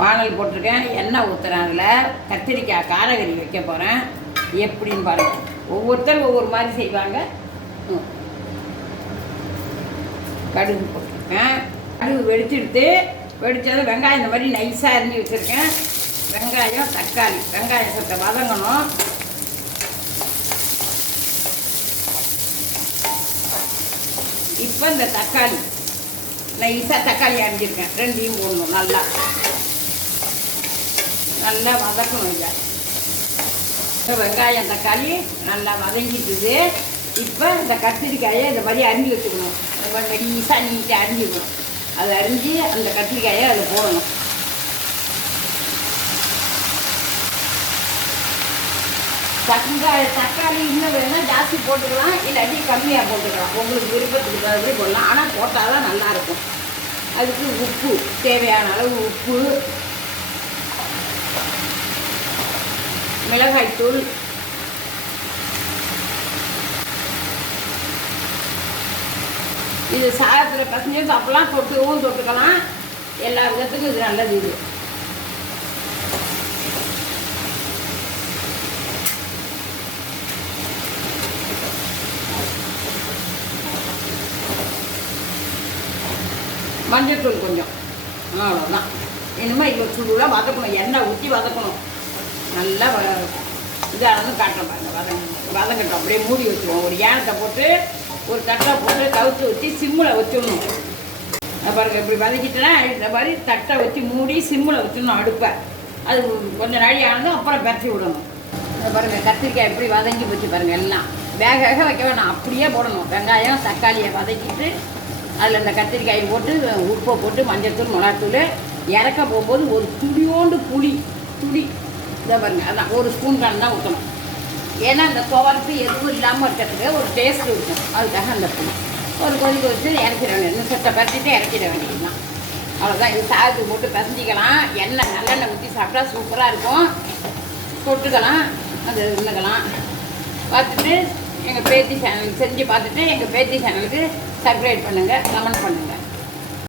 வானல் போட்டிருக்கேன், எண்ணெய் ஊற்றுறேன். அதில் கத்திரிக்காய் காரகறி வைக்க போகிறேன். எப்படின்னு பாருங்கள். ஒவ்வொருத்தரும் ஒவ்வொரு மாதிரி செய்வாங்க. கடுகு போட்டிருக்கேன். கடுகு வெடித்ததும் வெங்காயம் இந்த மாதிரி நைஸாக அரிஞ்சு வச்சுருக்கேன். வெங்காயம் தக்காளி, வெங்காயம் சட்டை வதங்கணும். இப்போ இந்த தக்காளி நைஸாக தக்காளி அரிஞ்சிருக்கேன், ரெண்டையும் போடணும். நல்லா வதக்கணும். இப்போ வெங்காயம் தக்காளி நல்லா வதங்கிட்டுது. இப்போ இந்த கத்திரிக்காயை இந்த மாதிரி அரிஞ்சு வச்சுக்கணும். இந்த மாதிரி நைஸாக நீட்டாக அரிஞ்சிக்கணும். அதை அரிஞ்சு அந்த கத்திரிக்காயை அதில் போடணும். தக்காளி இன்னும் வேணால் ஜாஸ்தி போட்டுக்கலாம், இல்லாட்டி கம்மியாக போட்டுக்கலாம். உங்களுக்கு விருப்பத்துக்கு தகுந்த போடலாம். ஆனால் போட்டால் தான் நல்லாயிருக்கும். அதுக்கு உப்பு, தேவையான அளவு உப்பு, மிளகாய்த்தூள், இது சாதத்தில் பசங்க சாப்பிடலாம், தொட்டுக்கலாம். எல்லா விதத்துக்கும் இது நல்லது. இது மஞ்சள்தூள் கொஞ்சம், அவ்வளோதான். இனிமேல் இவ்வளோ சுடுலாம் வதக்கணும். எண்ணெய் ஊற்றி வதக்கணும். நல்லா இதானதும் காட்டுறோம் பாருங்க. வதங்கட்டும். அப்படியே மூடி வச்சுருவோம். ஒரு ஏனத்தை போட்டு ஒரு தட்டை போட்டு கவுத்து வச்சு சிம்மில் வச்சிடணும். பாருங்கள் இப்படி வதக்கிட்டேன்னா இந்த மாதிரி தட்டை வச்சு மூடி சிம்மில் வச்சிடணும் அடுப்பை. அது கொஞ்சம் நாழி ஆனதும் அப்புறம் பரட்டி விடணும். பாருங்கள் கத்திரிக்காய் எப்படி வதங்கி போச்சு பாருங்கள். எல்லாம் வேக வைக்க வேணாம், அப்படியே போடணும். வெங்காயம் தக்காளியை வதக்கிட்டு அதில் இந்த கத்திரிக்காயை போட்டு உப்பை போட்டு மஞ்சள்தூள் மிளகாத்தூள் இறக்க போகும்போது ஒரு துளியோண்டு துளி இதை பாருங்கள். அதான் ஒரு ஸ்பூன் தான் ஊற்றணும். ஏன்னா இந்த துவரத்து எதுவும் இல்லாமல் இருக்கிறதுக்கு ஒரு டேஸ்ட் இருக்கும். அதுக்காக அந்த புளி ஒரு கொதிக்க வச்சு இறக்கிட வேண்டியது. இன்னும் சொட்டை பறிச்சுட்டு இறக்கிட வேண்டியது தான். அவ்வளோதான். இது சாதத்துக்கு போட்டு பிசைஞ்சிக்கலாம். எண்ணெய் நல்லெண்ணெய் ஊற்றி சாப்பிட்டா சூப்பராக இருக்கும். தொட்டுக்கலாம், அது இருந்துக்கலாம். பார்த்துட்டு எங்கள் பேத்தி சேனலுக்கு செஞ்சு பார்த்துட்டு எங்கள் பேத்தி சேனலுக்கு சப்ஸ்கிரைப் பண்ணுங்கள், கமெண்ட் பண்ணுங்கள்.